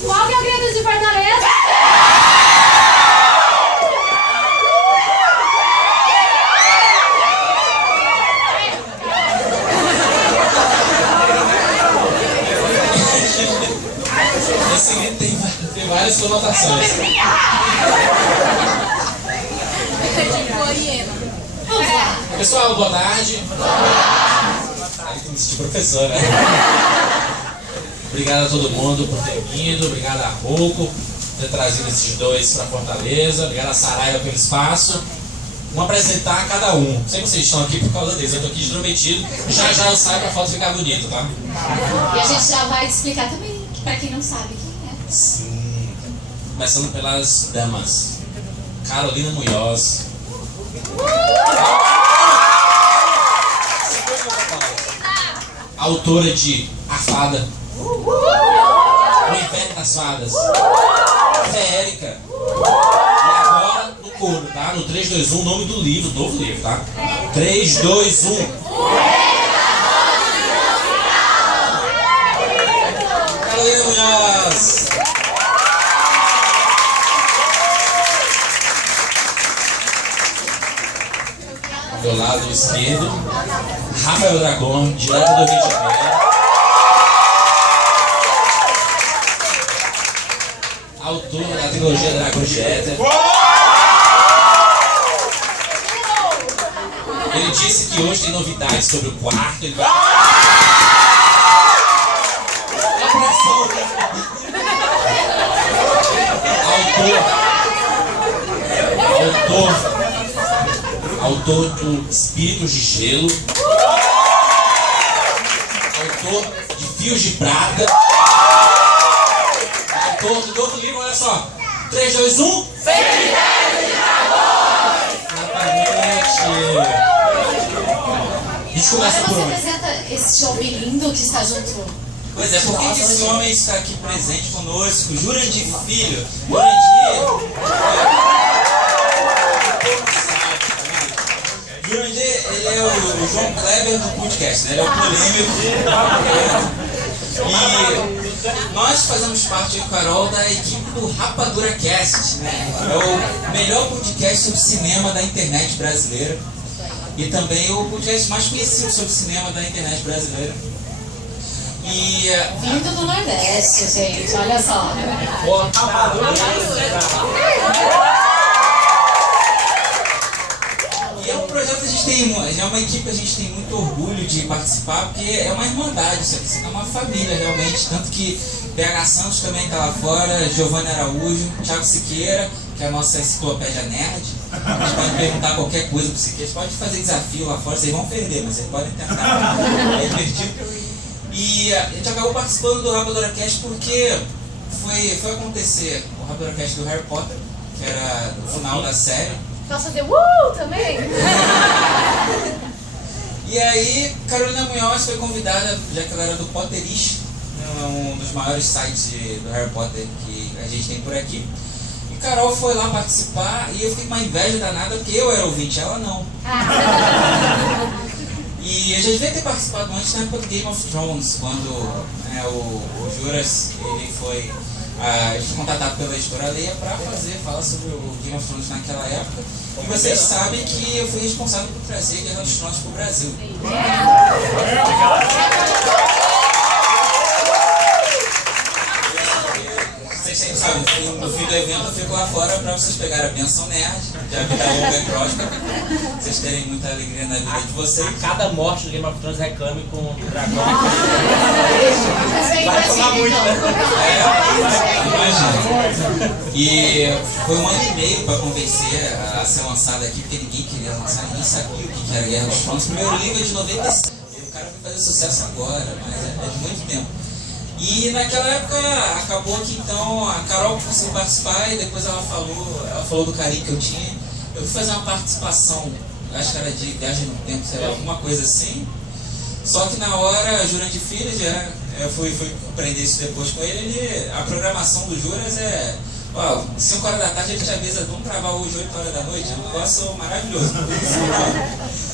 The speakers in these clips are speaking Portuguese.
Qual que é o grito de Fortaleza? Esse grito tem várias conotações. Pessoal, boa tarde. Aí que me senti professor, né? Obrigado a todo mundo por ter vindo. Obrigado a Rocco por ter trazido esses dois para Fortaleza. Obrigado a Saraiva pelo espaço. Vamos apresentar cada um. Sei que vocês estão aqui por causa deles. Eu estou aqui intrometido. Já eu saio para a foto ficar bonita, tá? E a gente já vai explicar também, para quem não sabe quem é. Sim. Começando pelas damas. Carolina Munhoz. Autora de A Fada, O Inverno das Fadas, Férica. E agora no coro, tá? No 3, 2, 1, nome do livro, novo livro, tá? 3, 2, 1. Carolina Munhoz. Ao meu lado esquerdo, Rafael Dragão, direto do Rio de Janeiro. Autor da trilogia Dragon Jeter. Ele disse que hoje tem novidades sobre o quarto. Ele vai... Autor do Espíritos de Gelo. Autor de Fios de Prata. Autor do outro livro, olha só. 3, 2, 1. Cemitério de Dragões! Exatamente. A gente começa por Você onde? apresenta esse jovem lindo que está junto. Pois é, por que esse homem está aqui presente conosco? Jurandir Filho. Jurandir. Jurandir, ele é o João Kleber do podcast, né? Ele é o polêmico. E nós fazemos parte, eu e Carol, da equipe do Rapadura Cast, né? É o melhor podcast sobre cinema da internet brasileira. E também o podcast mais conhecido sobre cinema da internet brasileira. E Vindo do Nordeste, gente, olha só. E é um projeto que a gente tem, é uma equipe que a gente tem muito orgulho de participar, porque é uma irmandade, isso aqui é uma família realmente, tanto que PH Santos também está lá fora, Giovanni Araújo, Thiago Siqueira, que é a nossa enciclopédia nerd. Vocês podem perguntar qualquer coisa pro Siqueira, pode fazer desafio lá fora, vocês vão perder, mas vocês podem tentar, é divertido. E a gente acabou participando do Rapadura Cast porque foi acontecer o Rapadura Cast do Harry Potter, que era o final da série. Posso fazer também? E aí, Carolina Munhoz foi convidada, já que ela era do Potterish, um dos maiores sites do Harry Potter que a gente tem por aqui. E Carol foi lá participar e eu fiquei com uma inveja danada porque eu era ouvinte, ela não. E eu já devia ter participado antes na época do Game of Thrones, quando o Juras ele foi contratado pela editora Leia para falar sobre o Game of Thrones naquela época. E vocês sabem que eu fui responsável por trazer Game of Thrones para o Brasil. Vocês sempre sabem, no fim do evento eu fico lá fora para vocês pegarem a benção nerd, de a vida longa e próspera, vocês terem muita alegria na vida de vocês. A cada morte do Game of Thrones reclame com o dragão. Vai tomar muito, né? Imagina. E foi 1 ano e meio para convencer a ser lançado aqui, porque ninguém queria lançar, ninguém sabia o que era Guerra dos Tronos. O primeiro livro é de 96, e o cara foi fazer sucesso agora, mas é de muito tempo. E naquela época acabou que então a Carol conseguiu participar e depois ela falou do carinho que eu tinha. Eu fui fazer uma participação, acho que era de viagem no tempo, sei lá, alguma coisa assim. Só que na hora, Jurandir Filho, eu fui aprender isso depois com ele, a programação do Juras é... 5 horas da tarde ele te avisa, vamos gravar hoje 8 horas da noite, é um negócio maravilhoso.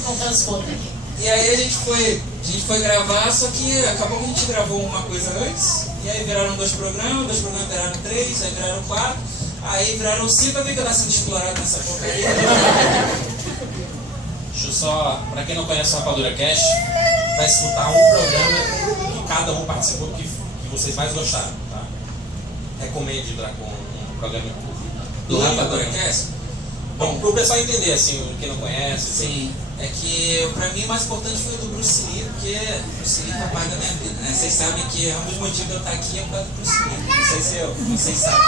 Com transporte aqui. E aí a gente foi A gente foi gravar, só que acabou que a gente gravou uma coisa antes, e aí viraram 2 programas viraram 3, aí viraram 4, aí viraram 5, vai ver que ela tá sendo explorada nessa porcaria. Deixa eu só, pra quem não conhece o Rapadura Cash, vai escutar um programa que cada um participou que vocês mais gostaram, tá? Recomende, Dracon, um programa Do Rapadura Cast? Bom, pro pessoal entender, assim, quem não conhece. Sim, é que pra mim o mais importante foi o do Bruce Lee, porque Bruce Lee foi parte da minha vida, né? Vocês sabem que um dos motivos de eu estar aqui é por causa do Bruce Lee. Não sei se vocês sabem.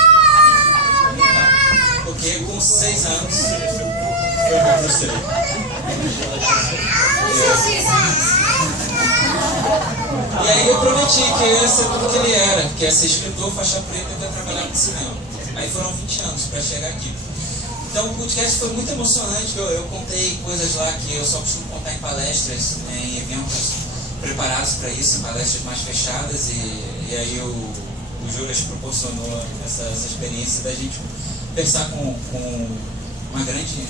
Porque com 6 anos foi o Bruce Lee. E aí eu prometi que eu ia ser tudo que ele era, que ia ser escritor, faixa preta e ia trabalhar no cinema. Aí foram 20 anos pra chegar aqui. Então o podcast foi muito emocionante, eu contei coisas lá que eu só costumo contar em palestras, em eventos preparados para isso, em palestras mais fechadas, e aí o Juras proporcionou essa experiência da gente conversar com um grande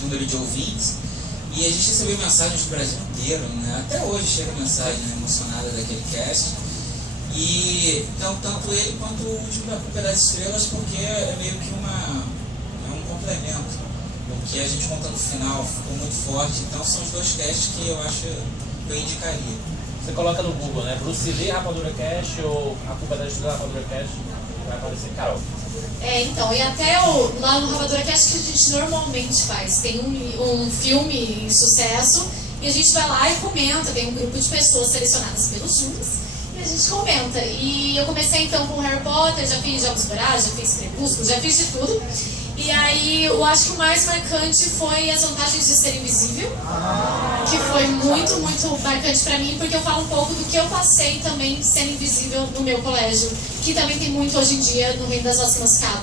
número de ouvintes, e a gente recebeu mensagens do Brasil inteiro, né? Até hoje chega mensagem, né, emocionada daquele cast. E então tanto ele quanto o último da Culpa das Estrelas, porque é meio que um complemento. O que a gente conta no final ficou muito forte, então são os 2 casts que eu acho que eu indicaria. Você coloca no Google, né? Bruce Lee, Rapadura Cash ou A Culpa das Estrelas, Rapadura Cash, vai aparecer Carol. Então, e até lá no Rapadura Cast que a gente normalmente faz, tem um filme em sucesso e a gente vai lá e comenta, tem um grupo de pessoas selecionadas pelos júris e a gente comenta. E eu comecei então com Harry Potter, já fiz Jogos Vorazes, já fiz Crepúsculo, já fiz de tudo. E aí eu acho que o mais marcante foi As Vantagens de Ser Invisível, que foi muito, muito marcante pra mim, porque eu falo um pouco do que eu passei também sendo invisível no meu colégio, que também tem muito hoje em dia no Reino das Rosas Mascado.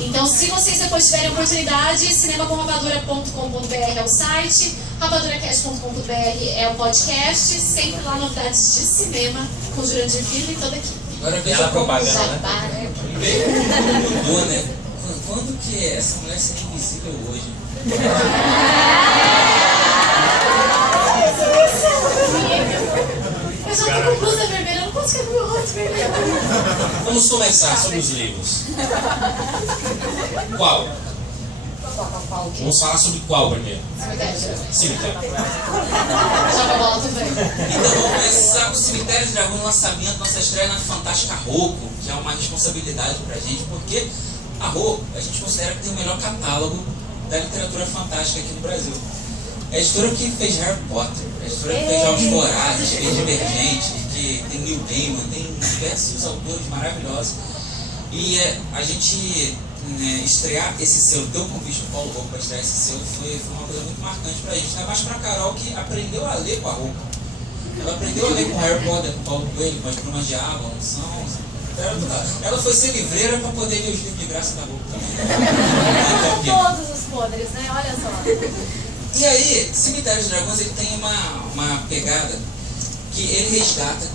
Então, se vocês depois tiverem oportunidade, cinemacomrapadura.com.br é o site, rapaduracast.com.br é o podcast, sempre lá novidades de cinema com o Jurandir Filho e toda a equipe. Agora veja como propaganda, né? mudou, né? Quando que essa mulher seria invisível hoje? Eu já tô com blusa vermelha, eu não posso ficar com meu rosto vermelho. Vamos começar sobre os livros. Qual? Vamos falar sobre qual primeiro? Cemitério. Joga a bola também. Então vamos começar com o Cemitério de Dragão, lançamento, nossa estreia na Fantástica Rocco, que é uma responsabilidade pra gente, porque a Rocco, a gente considera que tem o melhor catálogo da literatura fantástica aqui no Brasil. É a editora que fez Harry Potter, é a editora que fez Jogos Vorazes, fez Divergente, que tem Neil Gaiman, tem diversos autores maravilhosos. E a gente estrear esse selo, ter o convite do Paulo Rocco para estrear esse selo foi uma coisa muito marcante pra gente, ainda mais pra Carol, que aprendeu a ler com a Rocco. Ela aprendeu a ler com Harry Potter, com Paulo Coelho, com as Brumas de Avalon, ela foi ser livreira para poder ler os livros de graça da Rocco também. São todos os podres, né? Olha só. E aí, Cemitério de Dragões, ele tem uma pegada que ele resgata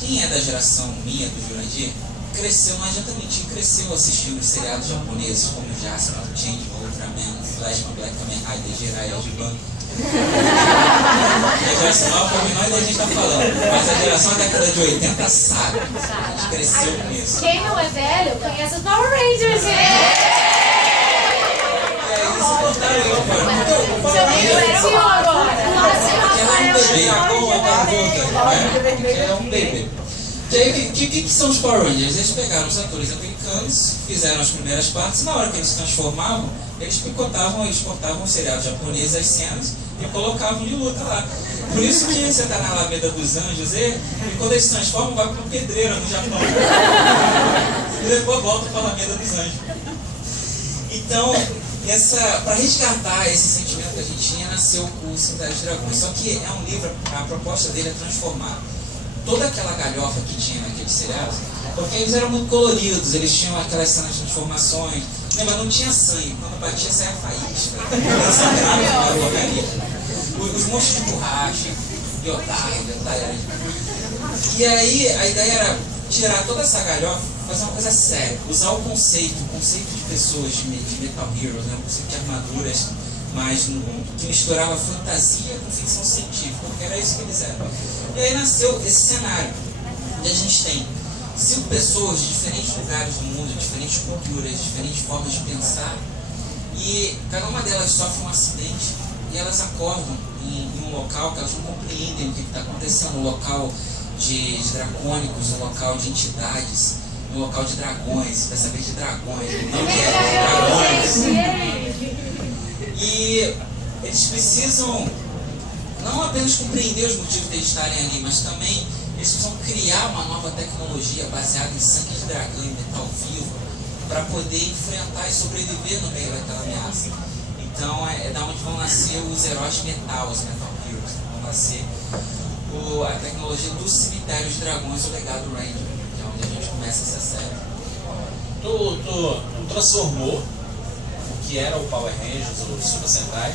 quem é da geração minha, do Jurandir, cresceu, não adianta mentir, cresceu assistindo os seriados japoneses como Jasper, Changeman, Ultraman, Flashman, Black Kamen Rider, Jiraiya, Jiban. A geração nova foi menor e a gente tá falando, mas a geração da década de 80 sabe. A gente cresceu com isso. Quem não é velho conhece os Power Rangers, Seu amigo é senhor agora. É um bebê. O que são os Power Rangers? Eles pegaram os atores americanos, fizeram as primeiras partes, e na hora que eles se transformavam, eles picotavam, eles cortavam o seriado japonês, as cenas, e colocavam de luta lá. Por isso que você tá na Alameda dos Anjos, e quando eles se transformam, vai para uma pedreira no Japão. E depois volta para a Alameda dos Anjos. Então, para resgatar esse sentimento que a gente tinha, nasceu o Cemitério de Dragões. Só que é um livro, a proposta dele é transformar toda aquela galhofa que tinha naqueles seriados, porque eles eram muito coloridos, eles tinham aquelas cenas de transformações, mas não tinha sangue, quando batia saia faísca, os monstros de borracha, Yotai. E aí a ideia era tirar toda essa galhofa, fazer uma coisa séria, usar o conceito de pessoas, de Metal Heroes, né, o conceito de armaduras mas que misturava fantasia com ficção científica, porque era isso que eles eram. E aí nasceu esse cenário, onde a gente tem 5 pessoas de diferentes lugares do mundo, diferentes culturas, diferentes formas de pensar, e cada uma delas sofre um acidente e elas acordam em um local que elas não compreendem o que está acontecendo, um local de dracônicos, um local de entidades, um local de dragões, dessa vez de dragões, não que é dragões. E eles precisam não apenas compreender os motivos de eles estarem ali, mas também eles precisam criar uma nova tecnologia baseada em sangue de dragão e metal vivo para poder enfrentar e sobreviver no meio daquela ameaça. Então é da onde vão nascer os heróis metal, os Metal Heroes. Vão nascer a tecnologia dos cemitérios de dragões, o legado Ranger, que é onde a gente começa essa série. Tu transformou o que era o Power Rangers, o Super Sentai,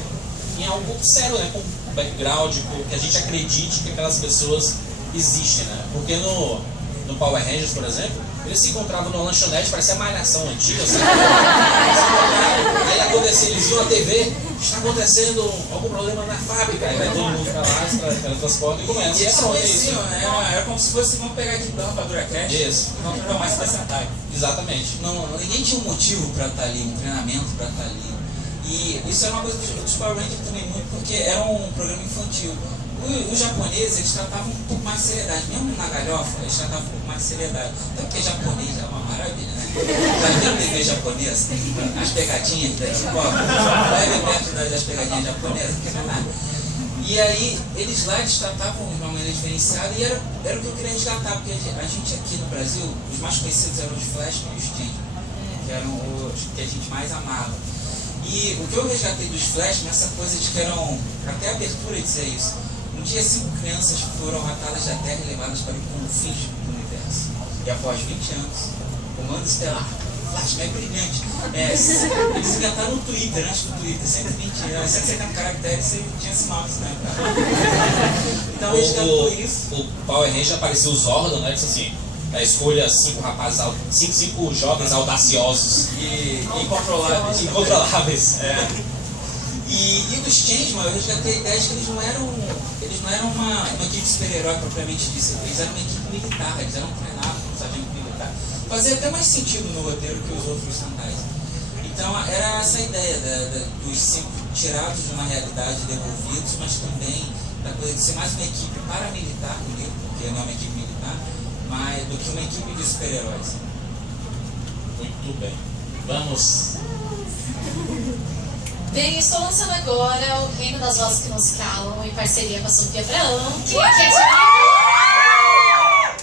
em algo sério, né? Com background, que a gente acredite que aquelas pessoas existem, né? Porque no Power Rangers, por exemplo, eles se encontravam numa lanchonete, parecia a Malhação antiga, assim. Aí acontecia, eles viam na TV, está acontecendo algum problema na fábrica, aí vai todo mundo pra lá, teletransporta e começa. E eles conheciam, né? Era como se fosse, vamos pegar aqui da Rapadura Cast, isso, não era mais para sentar. Exatamente. Ninguém tinha um motivo para estar ali, um treinamento para estar ali. E isso era uma coisa dos Power Rangers também muito, porque era um programa infantil. Os japoneses, eles tratavam um pouco mais de seriedade, mesmo na galhofa, eles tratavam um pouco mais de seriedade. Até porque japonês é uma maravilha, né? Já viu TV japonesa? As pegadinhas da escola, leve perto das pegadinhas japonesas, que não é nada. E aí, eles lá, eles tratavam de uma maneira diferenciada e era o que eu queria resgatar, porque a gente aqui no Brasil, os mais conhecidos eram os Flash e os Changeman, que eram os que a gente mais amava. E o que eu resgatei dos Flash, nessa coisa de que eram, até a abertura dizia isso, um dia 5 crianças foram arrancadas da Terra e levadas para os confins do universo. E após 20 anos, o Comando Estelar, Flash é brilhante. Eles inventaram o Twitter, antes do Twitter, 170 caracteres, você tinha sinopse, né? Então eles resgatou isso. O Power Ranger apareceu os Zordon, né? Disse assim, escolha 5 rapazes, 5 jovens audaciosos e incontroláveis. E dos Changeman, eu resgatei a ideia de que eles não eram uma equipe super-herói propriamente dita, eles eram uma equipe militar, eles eram treinados como sargento militar. Fazia até mais sentido no roteiro que os outros Sentais. Então era essa ideia dos 5 tirados de uma realidade devolvidos, mas também da coisa de ser mais uma equipe paramilitar, porque não é uma equipe militar, mas do que uma equipe de super-heróis. Muito bem. Vamos. Bem, estou lançando agora o Reino das Vozes que Não Se Calam, em parceria com a Sofia Abraão, que é de...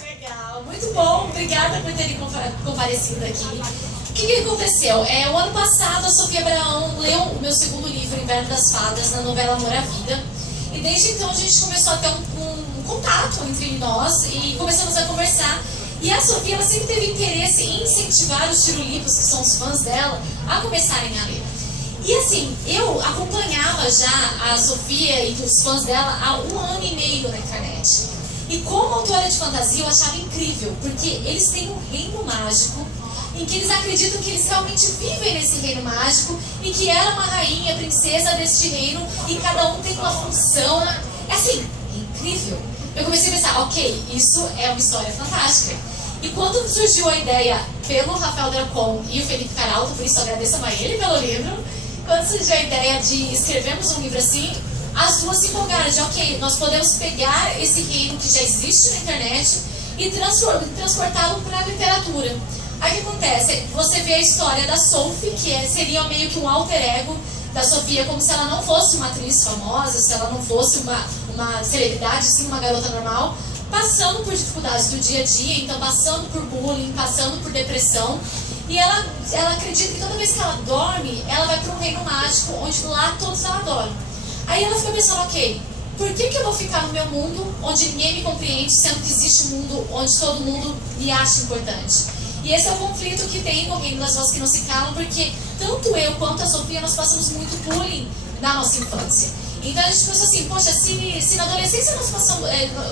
Legal, muito bom, obrigada por terem comparecido aqui. O que aconteceu? O ano passado a Sofia Abraão leu o meu segundo livro, Inverno das Fadas, na novela Amor à Vida, e desde então a gente começou a ter um contato entre nós e começamos a conversar. E a Sofia, ela sempre teve interesse em incentivar os tirolipos, que são os fãs dela, a começarem a ler. E assim, eu acompanhava já a Sofia e os fãs dela há 1 ano e meio na internet. E como autora de fantasia eu achava incrível, porque eles têm um reino mágico, em que eles acreditam que eles realmente vivem nesse reino mágico, e que ela é uma rainha, princesa deste reino, e cada um tem uma função. É assim, é incrível. Eu comecei a pensar, ok, isso é uma história fantástica. E quando surgiu a ideia pelo Rafael Dracon e o Felipe Caralto, por isso agradeço a ele pelo livro, quando surgiu a ideia de escrevermos um livro assim, as duas se empolgaram de, ok, nós podemos pegar esse reino que já existe na internet e transportá-lo para a literatura. Aí o que acontece? Você vê a história da Sophie, que seria meio que um alter ego da Sofia, como se ela não fosse uma atriz famosa, se ela não fosse uma celebridade, sim, uma garota normal, passando por dificuldades do dia a dia, então passando por bullying, passando por depressão. E ela acredita que toda vez que ela dorme, ela vai para um reino mágico, onde lá todos ela adoram. Aí ela fica pensando, ok, por que eu vou ficar no meu mundo, onde ninguém me compreende, sendo que existe um mundo onde todo mundo me acha importante? E esse é o conflito que tem no Reino das Vozes que Não Se Calam, porque tanto eu quanto a Sofia, nós passamos muito bullying na nossa infância. Então a gente pensou assim, poxa, se na adolescência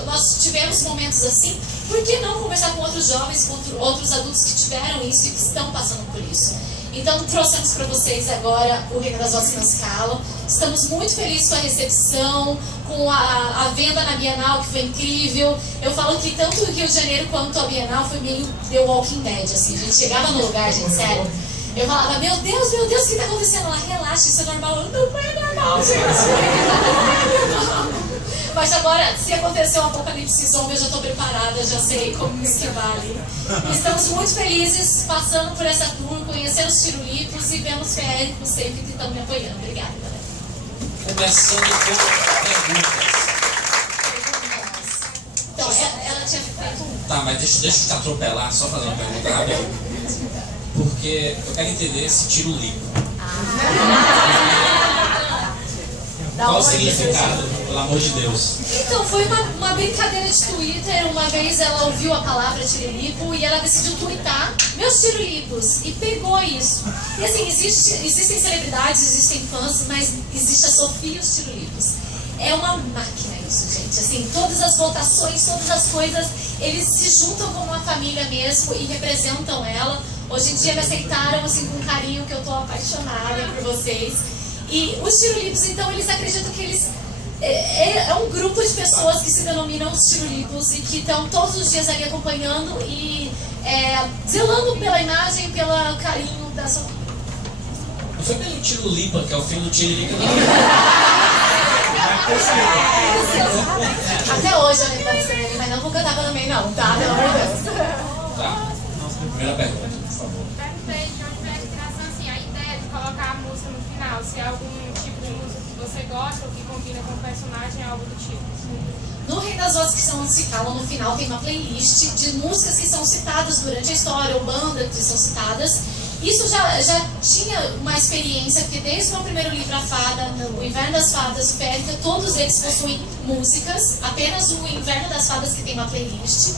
nós tivemos momentos assim, por que não conversar com outros jovens, com outros adultos que tiveram isso e que estão passando por isso? Então trouxemos para vocês agora o Reino das Vozes que Não Se Calam. Estamos muito felizes com a recepção, com a venda na Bienal, que foi incrível. Eu falo que tanto o Rio de Janeiro quanto a Bienal foi meio The Walking Dead, assim. A gente chegava no lugar, gente, sério. Eu falava, meu Deus, o que está acontecendo lá? Relaxa, isso é normal. Não é normal, gente. Mas agora, se acontecer um apocalipse zombie, eu já estou preparada, já sei como esquivar ali. Estamos muito felizes passando por essa tour, conhecendo os tirolipos e vendo os féricos sempre que estão me apoiando. Obrigada, galera. Começando com perguntas. Então, ela tinha feito um. Tá, mas deixa eu te atropelar, só fazer uma pergunta rápida. Porque eu quero entender esse tiro-lipo. Qual o significado, pelo amor de Deus? Então, foi uma brincadeira de Twitter. Uma vez ela ouviu a palavra tirolipo e ela decidiu twittar meus tirolipos e pegou isso. E assim, existem celebridades, existem fãs, mas existe a Sofia e os tirolipos. É uma máquina isso, gente. Assim, todas as votações, todas as coisas, eles se juntam como uma família mesmo e representam ela. Hoje em dia me aceitaram assim com carinho, que eu tô apaixonada por vocês. E os tirolipos, então, eles acreditam que eles... É um grupo de pessoas que se denominam os tirolipos e que estão todos os dias ali acompanhando e zelando pela imagem, pelo carinho da sua... Não foi pelo Tirolipa, que é o filho do Tiririca, não. Até hoje eu lembro disso dele, mas não vou cantar também não, tá? Pelo amor de Deus. Tá. Primeira pergunta, por favor. Perguntei de onde veio a inspiração, assim, a ideia de colocar a música no final, se é algum tipo de música que você gosta ou que combina com o personagem, algo do tipo. No Rei das Vozes que são se calam, no final tem uma playlist de músicas que são citadas durante a história, ou bandas que são citadas. Isso já tinha uma experiência, porque desde o meu primeiro livro, A Fada, O Inverno das Fadas, o Périca, todos eles possuem músicas, apenas o Inverno das Fadas que tem uma playlist.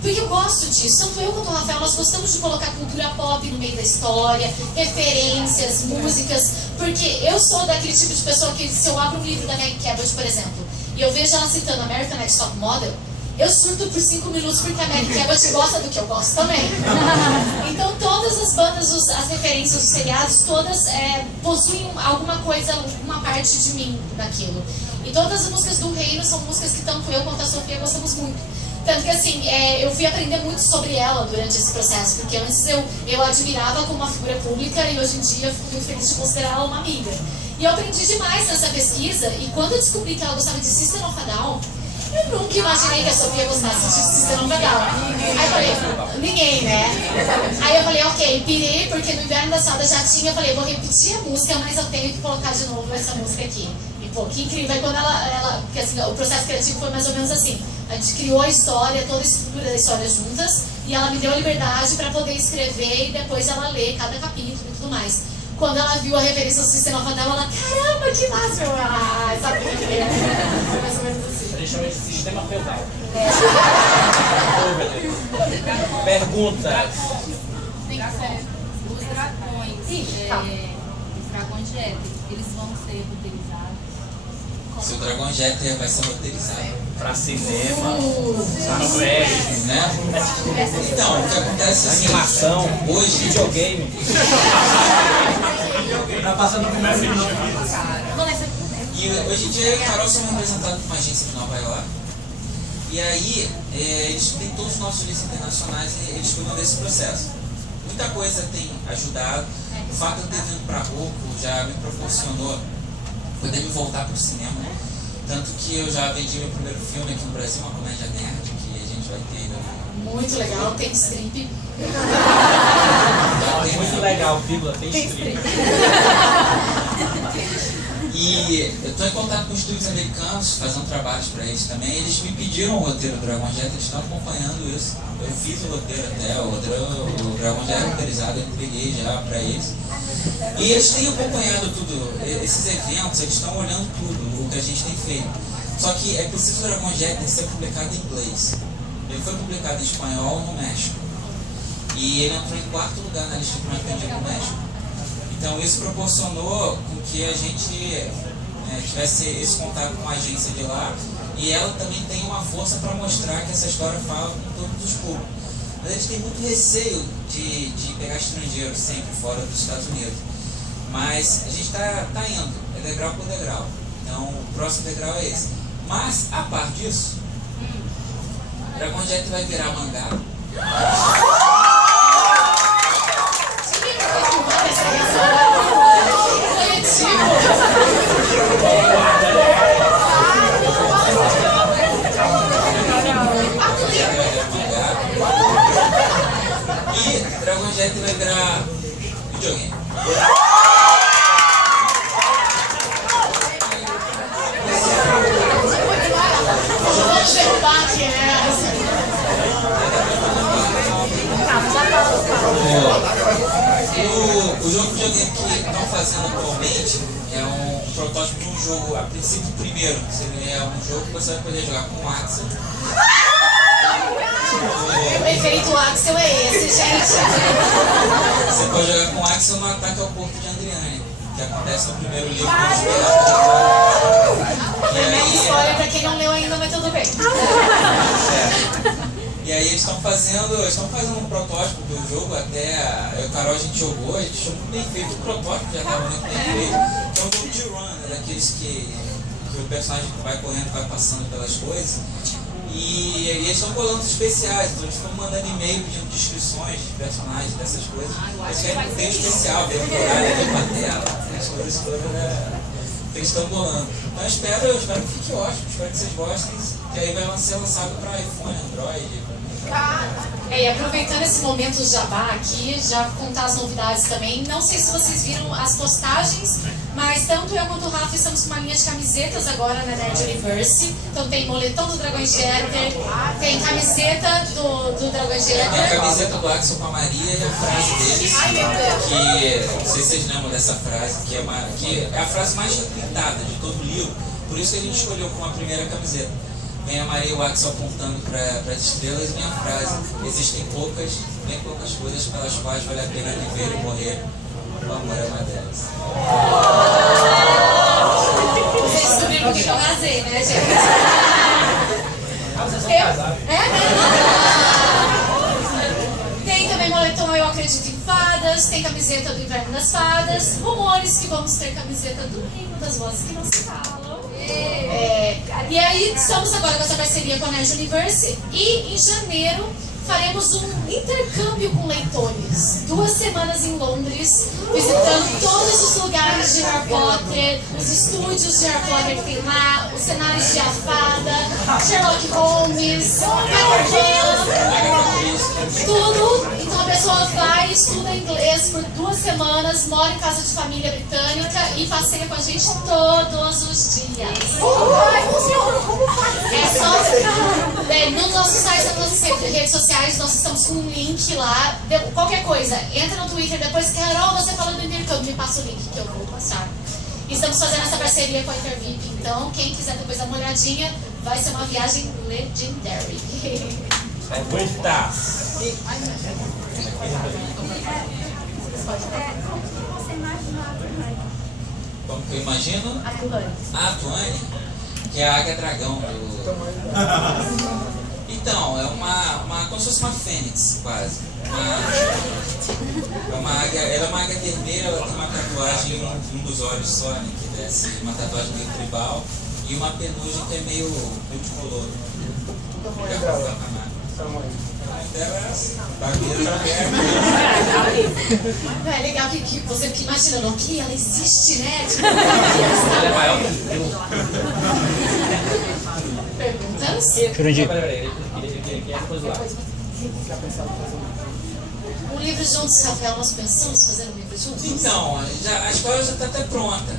Porque eu gosto disso, tanto eu quanto o Rafael, nós gostamos de colocar cultura pop no meio da história, referências, músicas, porque eu sou daquele tipo de pessoa que, se eu abro um livro da Meg Cabot, por exemplo, e eu vejo ela citando American Next Top Model, eu surto por 5 minutos porque a Meg Cabot gosta do que eu gosto também. Então todas as bandas, as referências, os seriados, todas possuem alguma coisa, uma parte de mim naquilo. E todas as músicas do Reino são músicas que tanto eu quanto a Sofia gostamos muito. Tanto que assim, eu fui aprender muito sobre ela durante esse processo, porque antes eu admirava como uma figura pública e hoje em dia eu fico muito feliz de considerar ela uma amiga. E eu aprendi demais nessa pesquisa, e quando eu descobri que ela gostava de System of a Down, eu nunca imaginei que a Sofia gostasse de System of a Down. Aí eu falei, ninguém, né? Aí eu falei, ok, pirei, porque no Inverno das Fadas já tinha, eu falei, vou repetir a música, mas eu tenho que colocar de novo essa música aqui. E pô, que incrível. Aí quando porque assim, o processo criativo foi mais ou menos assim. A gente criou a história, toda a estrutura da história juntas, e ela me deu a liberdade para poder escrever e depois ela ler cada capítulo e tudo mais. Quando ela viu a referência ao System of a Down, ela, caramba, que massa! Sabia que era. Foi mais ou menos assim. A gente chama de sistema feudal. Pergunta. Tem que ser. Os dragões Jeter, eles vão ser roteirizados? Se o Dragon Jeter vai ser roteirizado. Pra cinema, pra série, Né? Então, o que acontece assim, animação, hoje, videogame. Tá passando no primeiro vídeo. e hoje em dia eu e a Carol somos representados por uma agência de Nova York. E aí, eles têm todos os nossos livros internacionais e eles cuidam desse processo. Muita coisa tem ajudado. O fato de eu ter vindo para Roku já me proporcionou poder me voltar para o cinema. Tanto que eu já vendi meu primeiro filme aqui no Brasil, uma comédia nerd, que a gente vai ter. Muito legal, tem strip. Muito legal, vírgula, tem stream. E eu estou em contato com estúdios americanos, fazendo trabalhos para eles também. Eles me pediram o roteiro do Dragon Jet, eles estão acompanhando isso. Eu fiz o roteiro até, o Dragon Jet roteirizado, eu entreguei já para eles. E eles têm acompanhado tudo, esses eventos, eles estão olhando tudo, o que a gente tem feito. Só que é preciso o Dragon Jet ser publicado em inglês. Ele foi publicado em espanhol no México. E ele entrou em 4º lugar na lista de mais vendido no México. Então isso proporcionou com que a gente tivesse esse contato com a agência de lá, e ela também tem uma força para mostrar que essa história fala com todos os públicos. Mas eles têm muito receio de pegar estrangeiros sempre fora dos Estados Unidos. Mas a gente está indo. degrau por degrau. Então o próximo degrau é esse. Mas, a parte disso, Dragon Jet vai virar mangá. E Dragon Jet vai virar videogame. Vamos derrubar aqui, né? O jogo de videogame que estão fazendo atualmente é um protótipo de um jogo, a princípio primeiro, seria um jogo que você vai poder jogar com o Axel. O preferido Axel é esse, gente. Você pode jogar com o Axel no Ataque ao Porto de Andriane, que acontece no primeiro livro do História pra quem não leu ainda, mas tudo bem. E aí eles estão fazendo um protótipo do jogo, até eu e o Carol a gente jogou muito bem feito, o protótipo já estava muito bem feito, que é um jogo de run, né, daqueles que o personagem vai correndo, vai passando pelas coisas, e eles estão bolando os especiais, então eles estão mandando e-mail pedindo descrições de personagens, dessas coisas. Eles querem ter especial, ver o horário, ver a tela, as coisas todas, que eles estão bolando. Então eu espero que fique ótimo, espero que vocês gostem, que aí vai ser lançado para iPhone, Android. E aproveitando esse momento jabá aqui, já contar as novidades também. Não sei se vocês viram as postagens, mas tanto eu quanto o Rafa estamos com uma linha de camisetas agora na Nerd Universe. Então tem moletom do Dragon Jeter, tem camiseta do Dragon Jeter. Tem a camiseta do Axel com a Maria e a frase deles, que não sei se vocês lembram dessa frase, que é a frase mais reprintada de todo o livro, por isso que a gente escolheu como a primeira camiseta. Vem a Maria e o Axel apontando para as estrelas e vem a frase: existem bem poucas coisas pelas quais vale a pena viver e morrer. O amor é uma delas. Vocês descobriram o que eu casei, né, gente? Tem também moletom Eu Acredito em Fadas, tem camiseta do Inverno das Fadas, rumores que vamos ter camiseta do Reino das Vozes que não se falam. E aí estamos agora com essa parceria com a Nerd Universe e em janeiro faremos um intercâmbio com leitores. 2 semanas em Londres, visitando todos os lugares de Harry Potter, os estúdios de Harry Potter que tem lá, os cenários de A Fada, Sherlock Holmes, tudo. Então a pessoa vai, estuda inglês por 2 semanas, mora em casa de família britânica e passeia com a gente todos os dias. É só no nosso site, nas nossas redes sociais, nós estamos com um link lá. Qualquer coisa, entra no Twitter depois, Carol, você fala do intercâmbio, me passa o link que eu vou passar. Estamos fazendo essa parceria com a Intervip, então quem quiser depois dar uma olhadinha, vai ser uma viagem legendary. Aguenta! Como que eu imagino? A Tuane. A Tuane, que é a águia dragão do... Então, é como se fosse uma fênix, quase. Ela é uma águia vermelha, ela tem uma tatuagem em um dos olhos só, né, que desce, uma tatuagem meio tribal, e uma penugem que é meio multicolor. É legal que você fica imaginando, ok, ela existe, né? Tipo, Ela é maior que eu. perguntas? Peraí, ele quer depois lá. Um livro juntos, Rafael, nós pensamos fazer um livro juntos? Então, a história já está até pronta.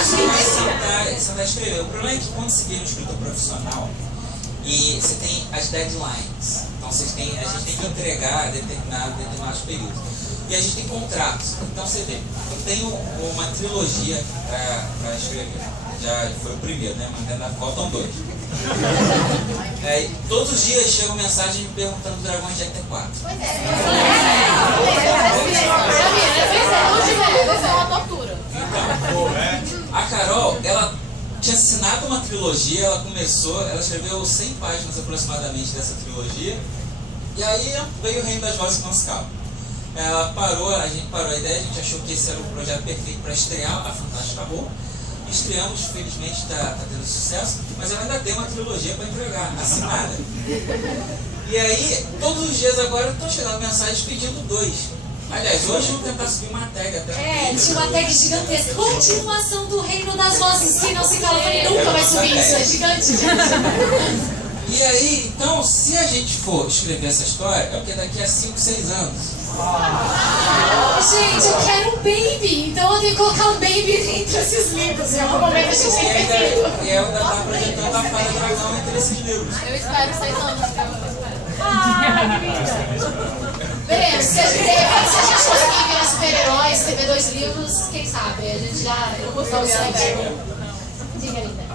Acho que vai sentar a escrever. O problema é que quando você vira um escritor profissional e você tem as deadlines, então a gente tem que entregar determinados períodos. E a gente tem contratos. Então você vê, eu tenho uma trilogia para escrever. Já foi o primeiro, né? Mas ainda faltam 2. Todos os dias chegam mensagens me perguntando do Dragon Jet 4. Isso é uma tortura. Então, a Carol, ela tinha assinado uma trilogia, ela escreveu 100 páginas aproximadamente dessa trilogia, e aí veio o Reino das Vozes que não se cala. a gente parou a ideia, a gente achou que esse era o projeto perfeito para estrear a Fantástica Rô. Estreamos, felizmente está tendo sucesso, mas eu ainda tenho uma trilogia para entregar, assinada. E aí, todos os dias agora estão chegando mensagens pedindo 2. Aliás, hoje eu vou tentar subir uma tag até. Tinha uma tag gigantesca. Continuação do Reino das Vozes, que não se cala, falei, nunca vai subir isso, é gigante, gente. E aí, então, se a gente for escrever essa história, é porque daqui a 5, 6 anos. Gente, eu quero um baby, então eu tenho que colocar um baby entre esses livros. Em algum momento a gente tem que ter. E eu ainda tá projetando a Fada Dragão entre esses livros. Eu espero 6 anos, Veremos, se a gente conseguir virar super-heróis, escrever 2 livros, quem sabe? A gente já... Eu vou falar isso legal. Diga, linda.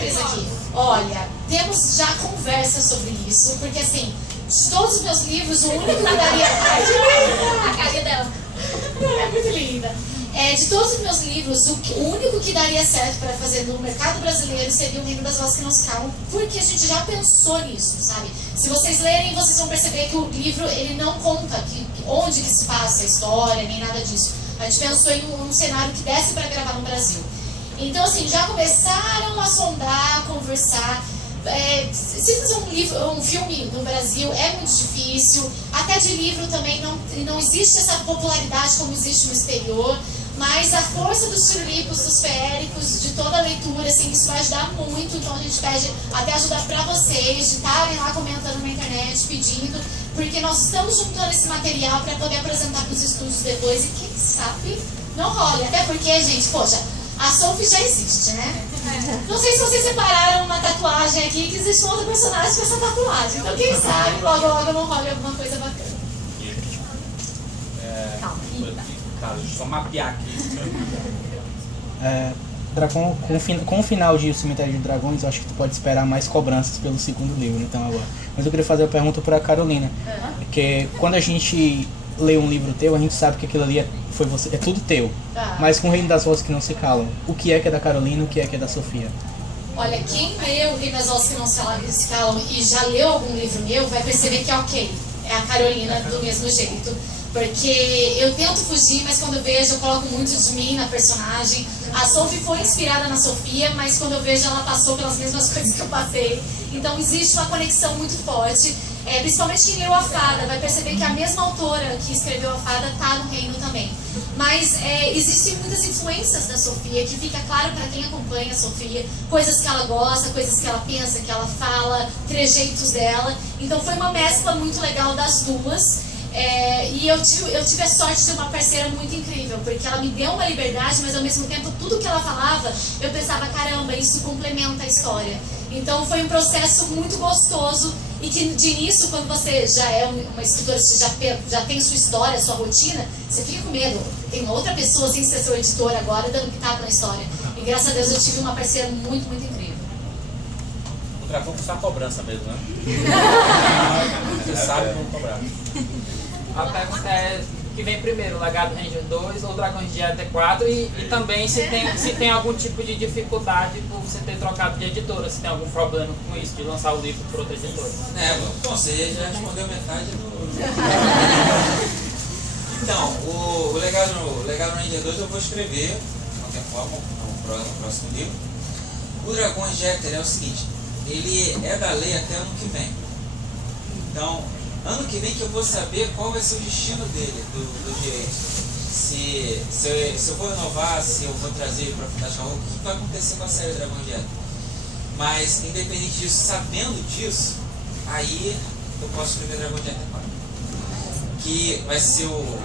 Esse aqui. Olha, temos já conversa sobre isso, porque assim, de todos os meus livros, o único que daria... A carinha dela. É muito linda. De todos os meus livros, o único que daria certo para fazer no mercado brasileiro seria o Reino das Vozes que Não Se Calam, porque a gente já pensou nisso, sabe? Se vocês lerem, vocês vão perceber que o livro, ele não conta onde que se passa a história, nem nada disso. A gente pensou em um cenário que desse para gravar no Brasil. Então, assim, já começaram a sondar, a conversar. Se fazer um filme no Brasil é muito difícil. Até de livro também não existe essa popularidade como existe no exterior. Mas a força dos tiruricos, dos feéricos, de toda a leitura, assim, isso vai ajudar muito. Então a gente pede até ajudar para vocês, de estarem lá comentando na internet, pedindo. Porque nós estamos juntando esse material para poder apresentar para os estúdios depois. E quem sabe não role. Até porque, gente, poxa... A Sophie já existe, né? Não sei se vocês separaram uma tatuagem aqui, que existe um outro personagem com essa tatuagem. Então quem sabe, logo logo não rola alguma coisa bacana. Tá, deixa eu só mapear aqui. Com o final de O Cemitério de Dragões, eu acho que tu pode esperar mais cobranças pelo segundo livro, então agora. Mas eu queria fazer a pergunta para a Carolina, porque quando a gente lê um livro teu, a gente sabe que aquilo ali é tudo teu. Mas com o Reino das Vozes que Não Se Calam, o que é da Carolina, o que é da Sofia? Olha, quem leu o Reino das Vozes que Não Se Calam e já leu algum livro meu, vai perceber que é ok. É a Carolina do mesmo jeito. Porque eu tento fugir, mas quando eu vejo, eu coloco muito de mim na personagem. A Sophie foi inspirada na Sofia, mas quando eu vejo, ela passou pelas mesmas coisas que eu passei. Então existe uma conexão muito forte. Principalmente quem leu A Fada, vai perceber que a mesma autora que escreveu A Fada está no reino também. Mas existem muitas influências da Sofia, que fica claro para quem acompanha a Sofia, coisas que ela gosta, coisas que ela pensa, que ela fala, trejeitos dela. Então foi uma mescla muito legal das duas. E eu tive a sorte de ter uma parceira muito incrível, porque ela me deu uma liberdade, mas ao mesmo tempo tudo que ela falava, eu pensava, caramba, isso complementa a história. Então foi um processo muito gostoso e que de início, quando você já é uma escritora, você já tem sua história, sua rotina, você fica com medo. Tem uma outra pessoa, sem ser seu editor agora, dando pitaco na história. E graças a Deus eu tive uma parceira muito, muito incrível. O dragão custa a cobrança mesmo, né? Você sabe como cobrar. A pergunta é que vem primeiro, o Legado Ranger 2 ou Dragões de Éter 4 e também se tem algum tipo de dificuldade por você ter trocado de editora, se tem algum problema com isso, de lançar o livro por outra editora. Bom, você já respondeu metade do... Então, o Legado Ranger 2 eu vou escrever, de qualquer forma, no próximo livro. O Dragões de Éter é o seguinte, ele é da lei até ano que vem. Então, ano que vem que eu vou saber qual vai ser o destino dele, do direito. Se eu vou renovar, se eu vou trazer ele para a Fantástica Rô, o que vai acontecer com a série Dragão de Éter. Mas, independente disso, sabendo disso, aí eu posso escrever Dragão de Éter 4. Que vai ser o...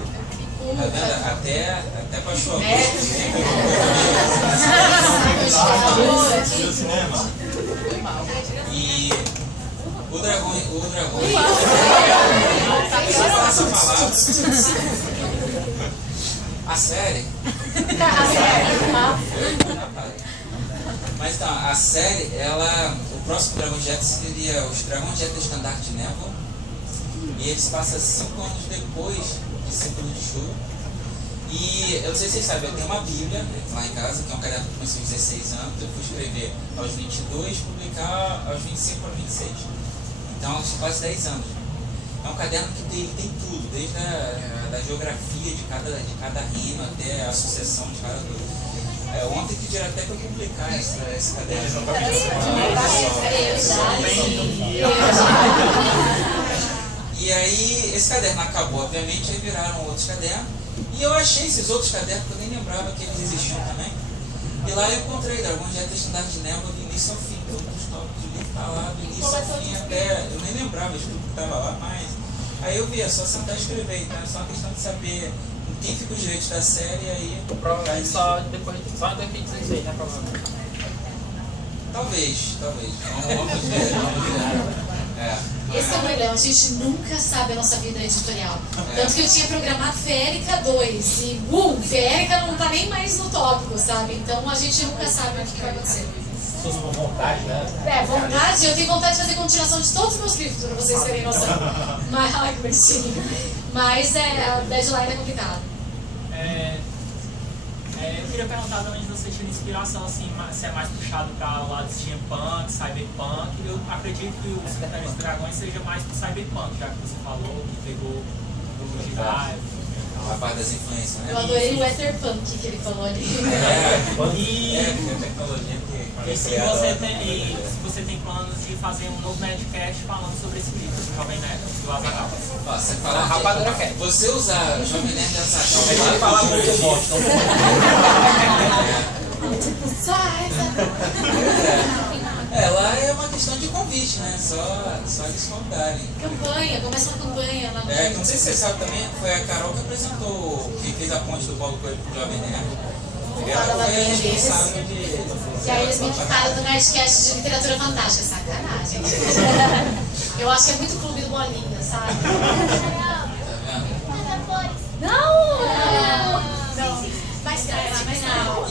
Tá vendo? Até pra chorar. E... O dragão. Essa palavra. A série. Mas então, a série, o próximo Dragão de Éter seria os Dragões de Éter Estandarte de Névoa. E eles passam 5 anos depois de Círculo de Chuva. E eu não sei se vocês sabem, eu tenho uma Bíblia lá em casa, que é um caderno que começou aos 16 anos. Eu fui escrever aos 22, publicar aos 25 para 26. Então, quase 10 anos. É um caderno que tem tudo, desde da geografia de cada rima até a sucessão de cada coisa. Ontem pediram até para eu publicar esse caderno. E aí esse caderno acabou, obviamente, aí viraram outros cadernos. E eu achei esses outros cadernos que eu nem lembrava que eles existiam também. E lá eu encontrei Dragões de Éter e Estandarte de Névoa do início ao fim. Todos os tópicos do livro tá lá, do início ao fim até. Eu nem lembrava de tudo que estava lá, mas. Aí eu vi, é só sentar e escrever, então é só uma questão de saber quem fica os direitos da série e aí. Provavelmente só em 2016, né? Provavelmente. Talvez. Vamos ver. Esse é o problema, a gente nunca sabe a nossa vida editorial. Tanto que eu tinha programado Férica 2 e Férica não tá nem mais no tópico, sabe? Então a gente nunca sabe o que vai acontecer. Pessoas com vontade, né? Vontade, eu tenho vontade de fazer continuação de todos os meus livros, pra vocês terem noção. Mas, ai, que bonitinho. Mas a deadline é complicado. Eu queria perguntar de onde você tira inspiração, assim, se é mais puxado para o lado steampunk, cyberpunk. Eu acredito que o Cemitério dos Dragões seja mais pro cyberpunk, já que você falou que pegou do Jiraiya. A parte das influências, né? Eu adorei o etherpunk que ele falou ali. Tecnologia que E se você tem planos de fazer um novo Nerdcast falando sobre esse livro, do Jovem Nerd, do Azaghal. Você fala Rapadura Cast. Você usar Jovem Nerd e Azaghal, vai falar muito eu gosto. Lá é uma questão de convite, né? Só eles convidarem. Campanha, começa uma campanha lá no não sei se você sabe também, foi a Carol que apresentou, que fez a ponte do Paulo Coelho pro Jovem Nerd. Ela foi a responsável de... E aí eles me indicaram do Nerdcast de Literatura Fantástica. Sacanagem. Eu acho que é muito clube do Bolinha, sabe? Não!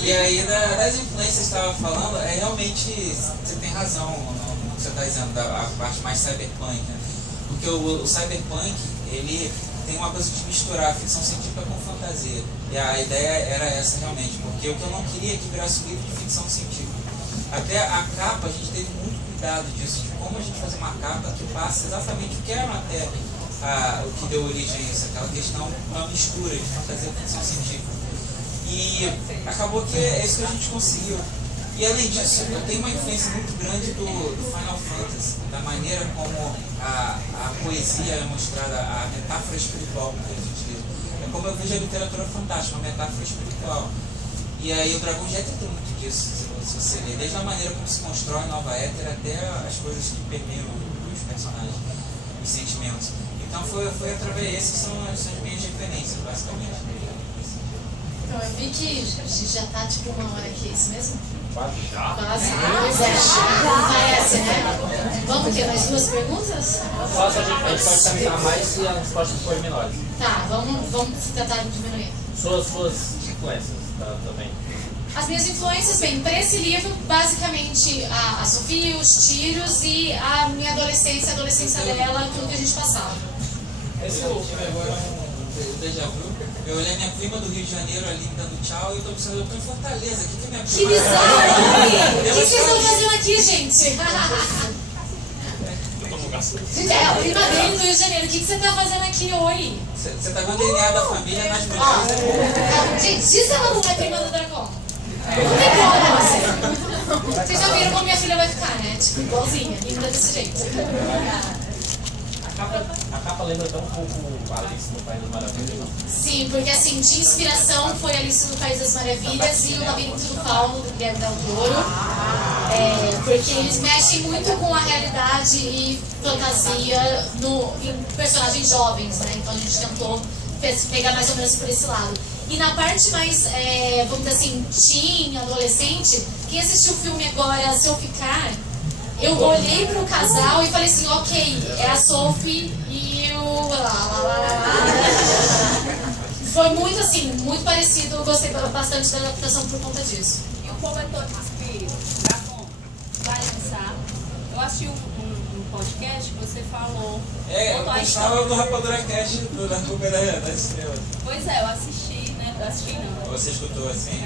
E aí, das influências que você estava falando, realmente você tem razão no que você está dizendo, da parte mais cyberpunk, né? Porque o cyberpunk, ele tem uma coisa de misturar ficção científica com fantasia. E a ideia era essa realmente, porque o que eu não queria é que virasse um livro de ficção científica. Até a capa, a gente teve muito cuidado disso, de como a gente fazer uma capa que passe exatamente o que era até o que deu origem a isso, aquela questão, uma mistura de fantasia e ficção científica. E acabou que é isso que a gente conseguiu. E além disso, eu tenho uma influência muito grande do Final Fantasy, da maneira como a poesia é mostrada, a metáfora espiritual que a gente diz. É como eu vejo a literatura fantástica, uma metáfora espiritual. E aí o Dragão de Éter tem muito disso, se você ler, desde a maneira como se constrói Nova Éter até as coisas que permeiam os personagens, os sentimentos. Então foi através dessas são as minhas referências, basicamente. Então, eu vi que já tá tipo uma hora aqui, é isso mesmo? Quase já. Quase, pois é. Parece, né? Vamos ter mais duas perguntas? Só se a gente pode terminar mais se as respostas forem menores. Tá, vamos tentar diminuir. Suas influências também. As minhas influências, bem, para esse livro, basicamente a Sofia, os tiros e a minha adolescência, a adolescência dela, tudo que a gente passava. Esse tive agora um déjà vu. Eu olhei minha prima do Rio de Janeiro ali dando tchau e eu tô pensando, eu tô em Fortaleza, o que é minha prima? Que bizarro! O que vocês estão fazendo aqui, gente? É a prima dele do Rio de Janeiro, o que você tá fazendo aqui? Oi? Você tá com o DNA da família nas mulheres. Gente, diz ela não é prima do Dragão. Não tem como você. Vocês já viram como minha filha vai ficar, né? Tipo, igualzinha, linda desse jeito. A capa lembra até um pouco Alice no País das Maravilhas. Sim, porque assim, de inspiração foi Alice no País das Maravilhas e o Labirinto do Fauno, do Guilherme Del Toro. Porque eles mexem muito com a realidade e fantasia em personagens jovens, né? Então a gente tentou pegar mais ou menos por esse lado. E na parte mais, vamos dizer assim, teen, adolescente, quem assistiu o filme agora, Se Eu Ficar, eu olhei pro casal e falei assim, ok, é a Sophie e o... Foi muito assim, muito parecido, eu gostei bastante da adaptação por conta disso. E o coletor de espírito, Dragão, vai lançar. Eu assisti um podcast que você falou. Eu gostava do Rapadura Cast da Cuba das Estrelas. Pois é, eu assisti, né? Eu assisti não. Você escutou assim?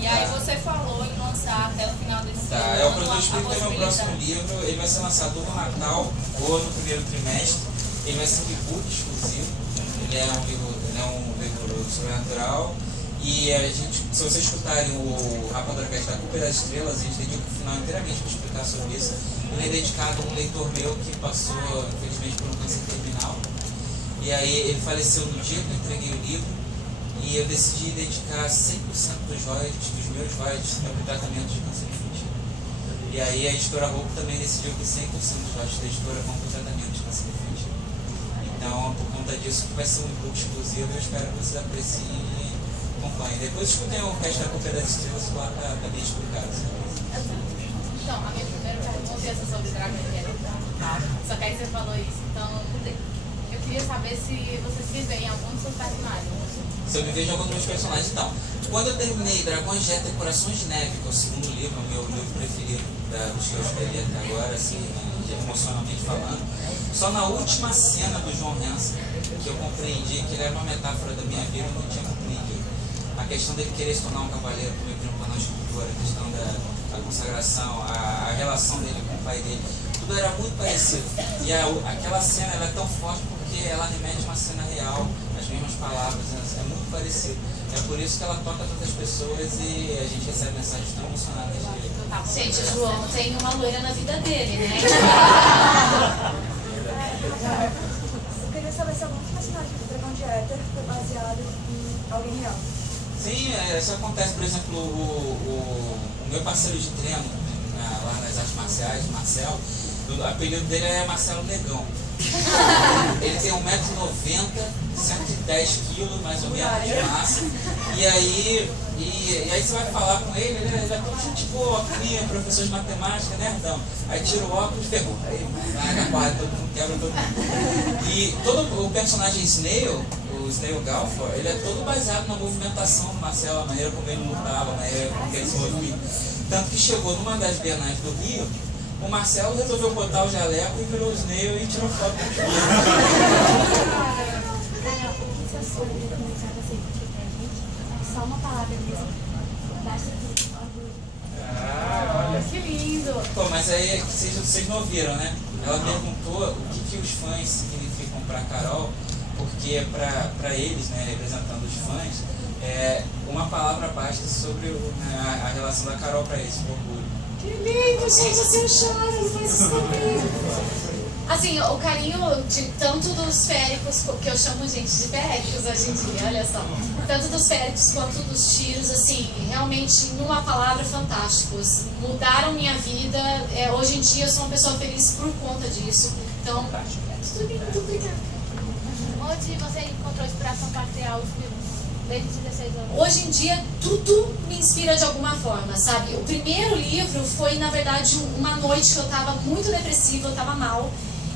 E aí você falou em lançar até o final desse ano. O Coletor de Espírito é meu próximo livro, ele vai ser lançado no Natal ou no primeiro trimestre. Ele vai ser um reboot exclusivo. Ele é um livro sobrenatural. E a gente, se vocês escutarem o Rapadura-Cast da Culpa das Estrelas, a gente dedica o final inteiramente para explicar sobre isso. Ele é dedicado a um leitor meu que passou, infelizmente, por um câncer terminal. E aí ele faleceu no dia que eu entreguei o livro. E eu decidi dedicar 100% dos meus royalties para o tratamento de câncer infantil. E aí a editora Rouco também decidiu que 100% dos royalties da editora vão para o tratamento de câncer infantil. Então, por conta disso, vai ser um book exclusivo. Eu espero que vocês apreciem e acompanhem. Depois escutem o cast da Culpa das Estrelas, lá está bem explicado. Então, a minha primeira pergunta é sobre Dragões de Éter. Só que aí você falou isso, então eu queria saber se você se vê em algum dos seus personagens. Se eu me vejo em algum dos meus personagens, então. Quando eu terminei Dragões de Éter, Corações de Neve, que é o segundo livro, o meu livro preferido dos que eu escrevi até agora, assim, emocionalmente falando, só na última cena do João Hansen, que eu compreendi que ele era uma metáfora da minha vida, eu não tinha compreendido. A questão dele querer se tornar um cavaleiro, como eu vi no plano de escultura, a questão da consagração, a relação dele com o pai dele, tudo era muito parecido. E aquela cena ela é tão forte porque ela remete a uma cena real, as mesmas palavras, é muito parecido. É por isso que ela toca tantas pessoas e a gente recebe mensagens tão emocionadas dele. Gente, o João tem uma loira na vida dele, né? Eu queria saber se algum personagem do Dragão de Éter foi baseado em alguém real. Sim, isso acontece, por exemplo, o meu parceiro de treino lá nas artes marciais, Marcelo, o apelido dele é Marcelo Negão. Ele tem 1,90m, 110 kg mais ou menos de massa. E aí você vai falar com ele, ele é todo gente boa, cria, professor de matemática, nerdão. Aí tira o óculos e ferrou. Aí larga a porra, todo mundo quebra todo mundo. E todo o personagem Snail, o Snail Galfor, ele é todo baseado na movimentação do Marcelo, a maneira como ele lutava, a maneira como ele se movia. Tanto que chegou numa das bienais do Rio, o Marcelo resolveu botar o jaleco e virou o Snail e tirou foto com os filhos. Só uma palavra mesmo. Basta Olha que lindo! Pô, mas aí vocês não ouviram, né? Ela perguntou o que os fãs significam pra Carol, porque pra eles, né, representando os fãs, uma palavra basta sobre a relação da Carol pra eles, o orgulho. Que lindo, gente, assim eu choro, ele faz isso comigo. Assim, o carinho de tanto dos féricos, que eu chamo gente de féricos hoje em dia, olha só. Tanto dos féricos quanto dos tiros, assim, realmente, numa palavra, fantásticos. Mudaram minha vida, hoje em dia eu sou uma pessoa feliz por conta disso. Então, tudo lindo, obrigada. Onde você encontrou inspiração para criar os filmes? Desde os 16 anos. Hoje em dia, tudo me inspira de alguma forma, sabe? O primeiro livro foi, na verdade, uma noite que eu estava muito depressiva, eu estava mal.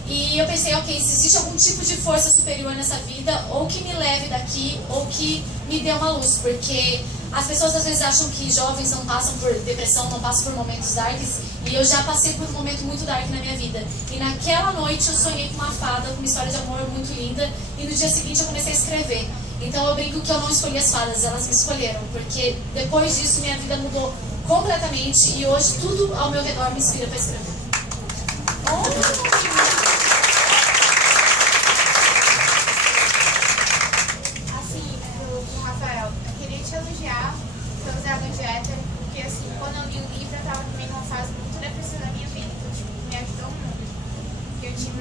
E eu pensei, ok, se existe algum tipo de força superior nessa vida, ou que me leve daqui, ou que me dê uma luz. Porque as pessoas às vezes acham que jovens não passam por depressão, não passam por momentos darks. E eu já passei por um momento muito dark na minha vida. E naquela noite eu sonhei com uma fada, com uma história de amor muito linda. E no dia seguinte eu comecei a escrever. Então eu brinco que eu não escolhi as fadas, elas me escolheram. Porque depois disso minha vida mudou completamente. E hoje tudo ao meu redor me inspira para escrever. Assim, pro Rafael, eu queria te elogiar pelos Dragões de Éter, porque assim, quando eu li o livro, eu tava também numa fase muito depressiva da minha vida, então tipo, me ajudou muito. Porque eu tinha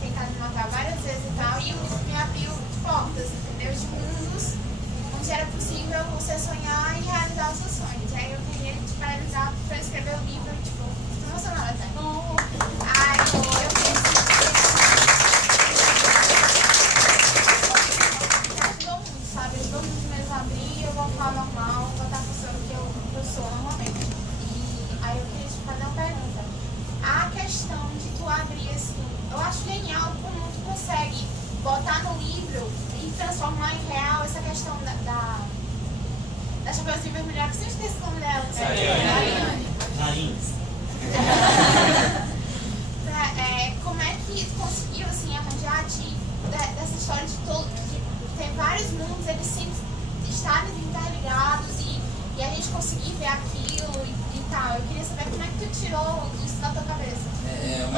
tentado me matar várias vezes e tal, e o livro me abriu portas, entendeu? De mundos onde era possível você sonhar e realizar os seus sonhos. E aí eu queria te paralisar pra escrever o livro, tipo, tô emocionada até. Ai, eu pensei. Ajudou muito mesmo a abrir, eu vou falar normal, vou estar funcionando o que eu sou normalmente. E aí eu queria te fazer uma pergunta. A questão de tu abrir assim, eu acho genial como tu consegue botar no livro e transformar em real essa questão da Chapeuzinho Vermelhado, que sempre esqueci o nome dela. Como é que tu conseguiu assim, arranjar dessa história de ter vários mundos, eles sempre estarem interligados e e a gente conseguir ver aquilo e tal. Eu queria saber como é que tu tirou isso da tua cabeça.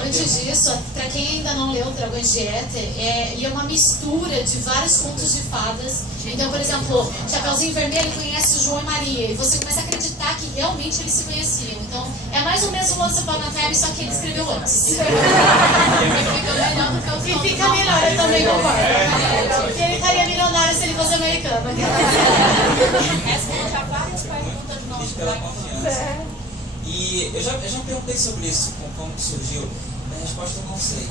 Antes disso, pra quem ainda não leu Dragões de Éter, ele é uma mistura de vários contos de fadas. Então, por exemplo, Chapeuzinho Vermelho conhece o João e Maria, e você começa a acreditar que realmente eles se conheciam. Então, é mais ou menos o Once Upon a Time, só que ele escreveu antes. E fica melhor, eu também concordo. Porque ele estaria milionário se ele fosse americano. Essa já várias perguntas nossas. Pela confiança. E eu já perguntei sobre isso, como que surgiu. A resposta eu não sei.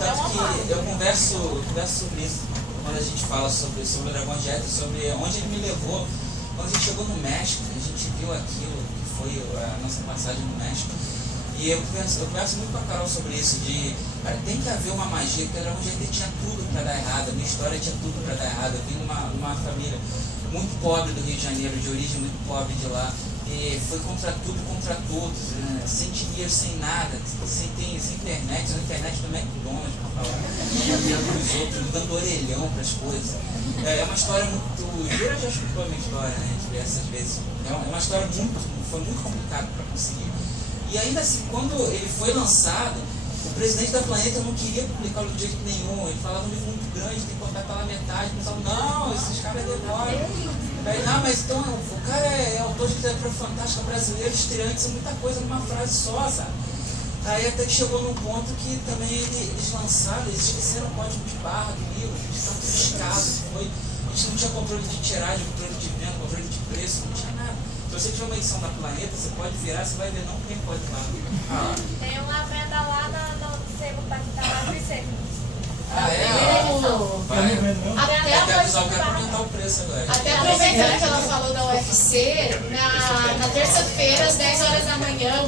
Tanto que eu converso sobre isso quando a gente fala sobre o Dragões de Éter, sobre onde ele me levou. Quando a gente chegou no México, a gente viu aquilo que foi a nossa passagem no México. E eu converso muito com a Carol sobre isso, cara, tem que haver uma magia, porque o Dragões de Éter tinha tudo para dar errado, a minha história tinha tudo para dar errado. Eu vim numa família muito pobre do Rio de Janeiro, de origem muito pobre de lá. E foi contra tudo, contra todos, né? Sem dinheiro, sem nada, sem internet, a internet do McDonald's, para falar, dos outros, dando orelhão para as coisas. É uma história muito. Jura já escutou a minha história, né? Diversas vezes. É uma história foi muito complicada para conseguir. E ainda assim, quando ele foi lançado, o presidente da Planeta não queria publicar de jeito nenhum. Ele falava um livro muito grande, tem que cortar pela metade. O pessoal, não, esses caras demoram. Aí, não, mas então o cara é autor de literatura fantástica brasileira, estreante, isso é muita coisa numa frase só, sabe? Aí até que chegou num ponto que também eles lançaram, eles esqueceram o código de barra do livro, de tanto descaso que foi. A gente não tinha controle de tiragem, controle de venda, controle de preço, não tinha nada. Se você tiver uma edição da Planeta, você pode virar, você vai ver, não tem código de barra. Tem uma venda lá no sebo da Free. Ah, é? Até aproveitando que ela falou da UFC, na terça-feira, às 10 horas da manhã,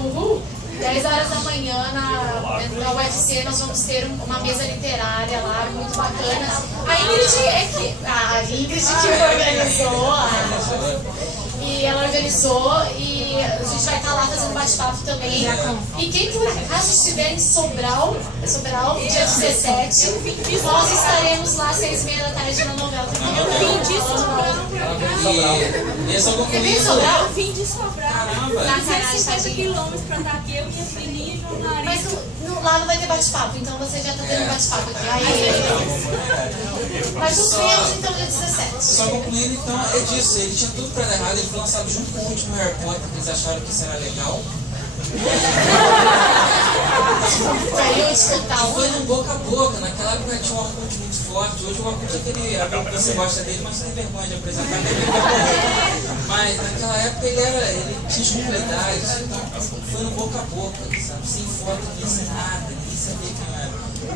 10 horas da manhã na UFC nós vamos ter uma mesa literária lá, muito bacana. A Ingrid que organizou, e ela organizou e a gente vai estar lá fazendo bate-papo também. E quem por acaso estiver em Sobral, dia 17, nós estaremos lá às 6h30 da tarde na novela. Eu vim de Sobral Eu vim de Sobral. Caramba! 250 quilômetros pra estar aqui, eu minha filhinha jornalista. Mas lá não vai ter bate-papo, então você já está tendo bate-papo aqui. Mas os filmes, então, dia 17. Só concluindo, então, é disso. Ele tinha tudo pra dar errado. Ele foi lançado junto com o último Harry Potter, porque eles acharam que isso era legal. Foi no boca a boca. Naquela época tinha um Orkut muito forte. Hoje o Orkut é aquele amigo que você gosta dele, mas você tem vergonha de apresentar ele. Mas naquela época ele tinha exclusividade. Então foi no boca a boca, sabe? Sem foto, sem nada. Ninguém sabia quem era.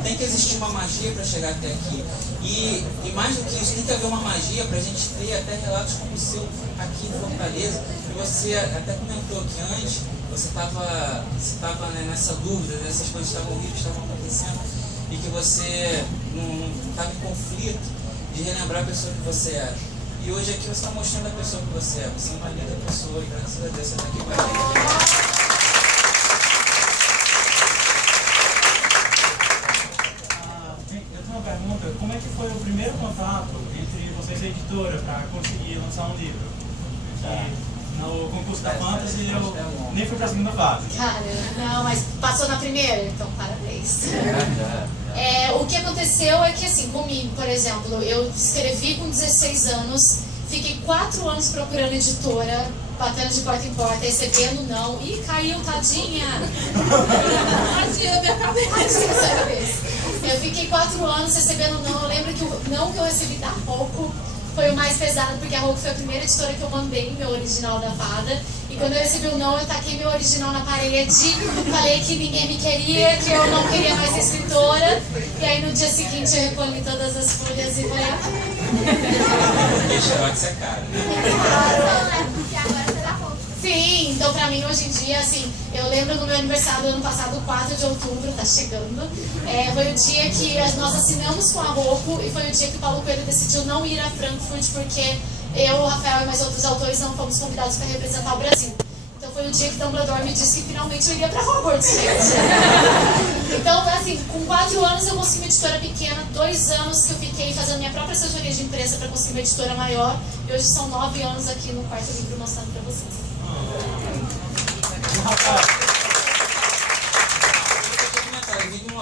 Tem que existir uma magia para chegar até aqui. E mais do que isso, tem que haver uma magia para a gente ter até relatos como o seu aqui em Fortaleza. E você até comentou que antes você estava nessa dúvida, essas coisas estavam horríveis, estavam acontecendo, e que você não estava em conflito de relembrar a pessoa que você era. E hoje aqui você está mostrando a pessoa que você é. Você é uma linda pessoa e graças a Deus você está aqui com a gente. Pergunta, como é que foi o primeiro contato entre vocês e a editora para conseguir lançar um livro? No concurso da Fantasy eu nem fui para a segunda fase. Cara, não, mas passou na primeira, então parabéns. O que aconteceu é que, assim, comigo, por exemplo, eu escrevi com 16 anos, fiquei 4 anos procurando editora, batendo de porta em porta, recebendo não. Ih, caiu, tadinha! Tadinha da minha cabeça. Eu fiquei 4 anos recebendo não. Eu lembro que o não que eu recebi da Roku foi o mais pesado, porque a Roku foi a primeira editora que eu mandei meu original da fada. E quando eu recebi o não, eu taquei meu original na parede, falei que ninguém me queria, que eu não queria mais ser escritora. E aí no dia seguinte eu recolhi todas as folhas e falei, Deixa ser cara. Sim, então pra mim hoje em dia, assim, eu lembro do meu aniversário do ano passado, 4 de outubro, tá chegando. Foi o dia que nós assinamos com a Roku e foi o dia que o Paulo Coelho decidiu não ir a Frankfurt porque eu, o Rafael e mais outros autores não fomos convidados para representar o Brasil. Então foi o dia que Dumbledore me disse que finalmente eu iria pra Hogwarts, gente. Então, assim, com 4 anos eu consegui uma editora pequena, 2 anos que eu fiquei fazendo minha própria assessoria de imprensa para conseguir uma editora maior, e hoje são 9 anos aqui no quarto livro mostrando para vocês.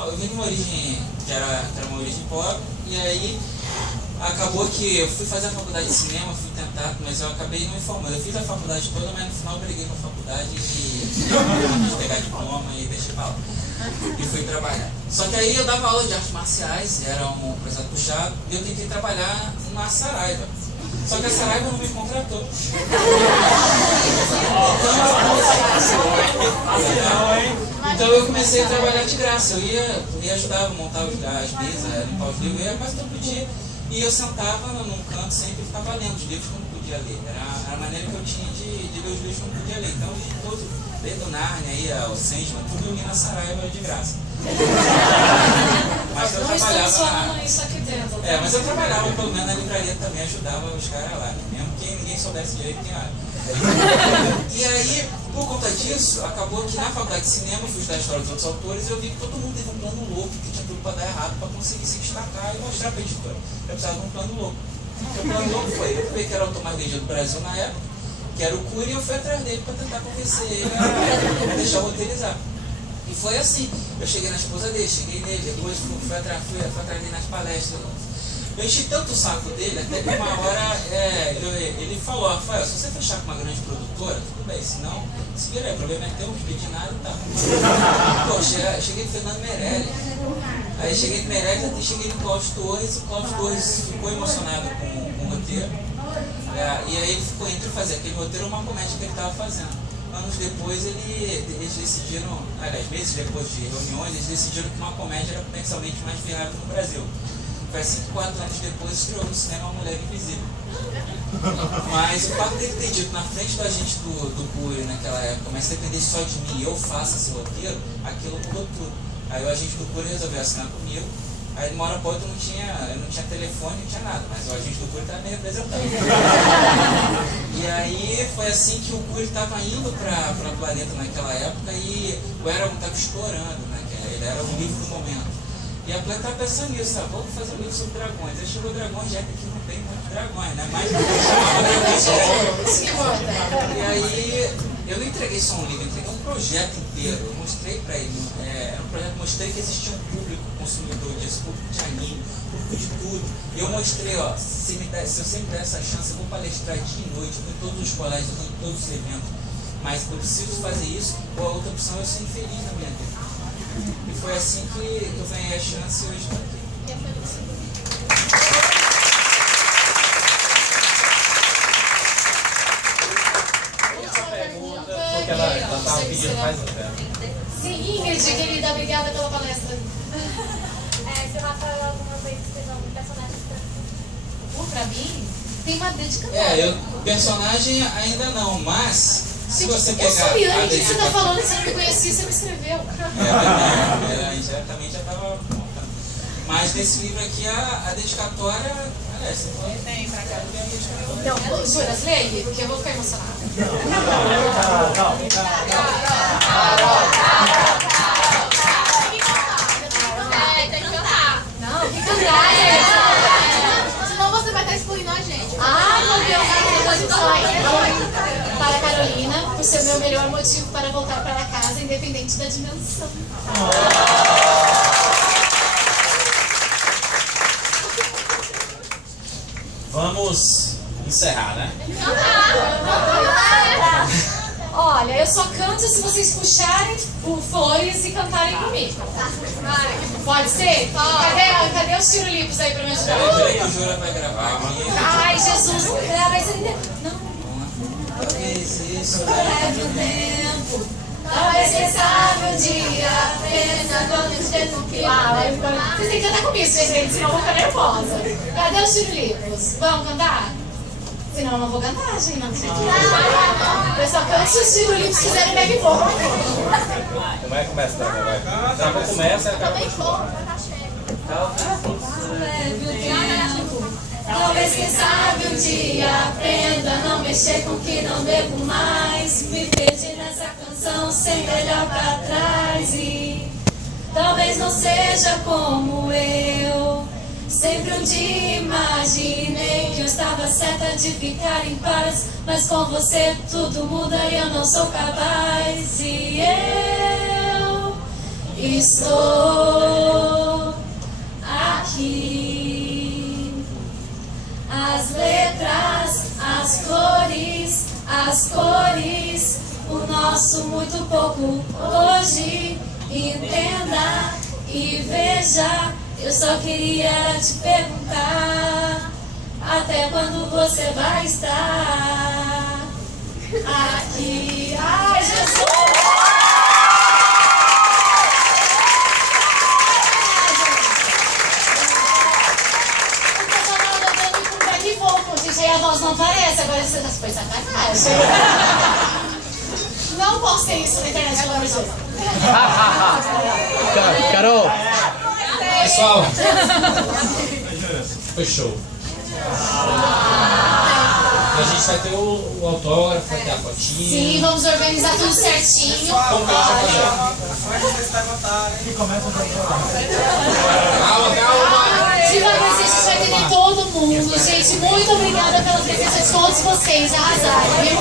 Eu vim de uma origem que era uma origem pobre, e aí acabou que eu fui fazer a faculdade de cinema, fui tentar, mas eu acabei não me formando. Eu fiz a faculdade toda, mas no final eu briguei com a faculdade e quis pegar diploma e deixei pra lá. E fui trabalhar. Só que aí eu dava aula de artes marciais, era um projeto puxado, e eu tentei trabalhar na Saraiva. Só que a Saraiva não me contratou. Então eu comecei a trabalhar de graça. Eu ia ajudar a montar as mesas, limpar os livros, eu ia quase todo dia. E eu sentava num canto sempre e ficava lendo os livros que eu não podia ler. Era a maneira que eu tinha de ler os livros que eu não podia ler. Então, todos, desde o Nárnia, o Sandman, tudo eu li na Saraiva de graça. Mas eu trabalhava mas eu trabalhava pelo menos na livraria também, ajudava os caras lá, mesmo que ninguém soubesse direito quem era. E aí, por conta disso, acabou que na faculdade de cinema, eu fui estudar a história dos outros autores, e eu vi que todo mundo teve um plano louco, que tinha tudo para dar errado, para conseguir se destacar e mostrar para a editora. Eu precisava de um plano louco. O plano louco foi, eu vi que era o autor mais vendido do Brasil na época, que era o Cury, e eu fui atrás dele para tentar convencer ele a deixar roteirizar. E foi assim, eu cheguei na esposa dele, cheguei nele, depois fui atrás dele nas palestras. Eu enchi tanto o saco dele, até que uma hora ele falou, Rafael, se você fechar com uma grande produtora, tudo bem, senão, se vira aí, o problema é teu, não pedi nada e tal. Pô, cheguei no Fernando Meirelles, aí cheguei no Meirelles, até cheguei no Cláudio Torres, o Cláudio Torres ficou emocionado com o roteiro, e aí ele ficou entre fazer aquele roteiro uma comédia que ele estava fazendo. Anos depois eles decidiram, aliás, meses depois de reuniões, eles decidiram que uma comédia era potencialmente mais viável no Brasil. Foi assim que 4 anos depois estreou no cinema A Mulher Invisível. Mas o fato dele ter dito na frente da gente do Cury naquela época, mas se dependesse só de mim e eu faço esse roteiro, aquilo mudou tudo. Aí o agente do Cury resolveu assinar comigo. Aí de uma hora pra outra eu não tinha telefone, não tinha nada, mas o agente do Cury estava me representando. E aí foi assim que o Cury estava indo para Planeta naquela época e o Eragon estava estourando, né? Ele era o livro do momento. E a Planeta estava pensando nisso, tá? Vamos fazer um livro sobre dragões. Aí chegou o Dragões, já que aqui não tem muitos dragões, né? Mas chamava Dragões. E aí eu não entreguei só um livro, eu entreguei um projeto inteiro. Eu mostrei para ele, era um projeto, mostrei que existia um público consumidor disso, público de anime, público de tudo. E eu mostrei, ó, se você me der essa chance, eu vou palestrar dia e noite, eu vou em todos os colégios, eu vou em todos os eventos. Mas eu preciso fazer isso, ou a outra opção é eu ser infeliz na minha vida. E foi assim que eu ganhei a chance e hoje estou aqui. Porque ela estava pedindo faz um tempo. Sim, Ingrid, querida, obrigada pela palestra. Se o Rafael alguma vez fez algum personagem Pra mim, tem uma dedicatória. Personagem ainda não, mas se você pegar. Eu sou Iane, o que você tá falando? Você não me conhecia, você me escreveu. Indiretamente já estava montando. Mas nesse livro aqui, a dedicatória. Aliás, você pode. Tem pra cá. Então, Juras, leia aí, porque eu vou ficar emocionada. Tem que cantar. Não, tem que cantar. Senão você vai estar excluindo a gente. Ai, meu Deus, para a Carolina, por ser o meu melhor motivo para voltar para casa, independente da dimensão. Vamos encerrar, né? Olha, eu só canto se vocês puxarem o Flores e cantarem comigo. Pode ser? Cadê os tirolipos aí pra me ajudar? Peraí que o Jura vai gravar aqui. Ai, Jesus, vai ser... Não. Talvez isso leve o tempo. Talvez quem sabe um dia apenas quando estiver no clima. Vocês têm que cantar comigo, gente, senão eu vou ficar nervosa. Cadê os tirolipos? Vamos cantar? Senão eu não vou cantar, gente. Eu só canto se os tirolipos fizerem backbone. Como é que começa a trabalhar? Vai. Trabalho começa e acaba continuando. Leve o tempo. Talvez quem sabe um dia aprenda a não mexer com o que não devo mais. Me perdi nessa são sempre olhar pra trás e talvez não seja como eu. Sempre um dia imaginei que eu estava certa de ficar em paz, mas com você tudo muda e eu não sou capaz. E eu estou aqui. As letras, as cores, o nosso muito pouco hoje. Entenda e veja, eu só queria te perguntar até quando você vai estar aqui. Ai, Jesus! Gente, aí a voz não aparece, agora você foi sacanagem. Não postei isso na internet, pelo amor de Deus. Carol! Pessoal, foi show. A gente vai ter o autógrafo, vai ter a fotinha. Sim, vamos organizar tudo certinho. Como que a gente vai Calma. Devagarzinho, a gente vai atender todo mundo. Gente, muito obrigada pela presença de todos vocês. Arrasaram, viu?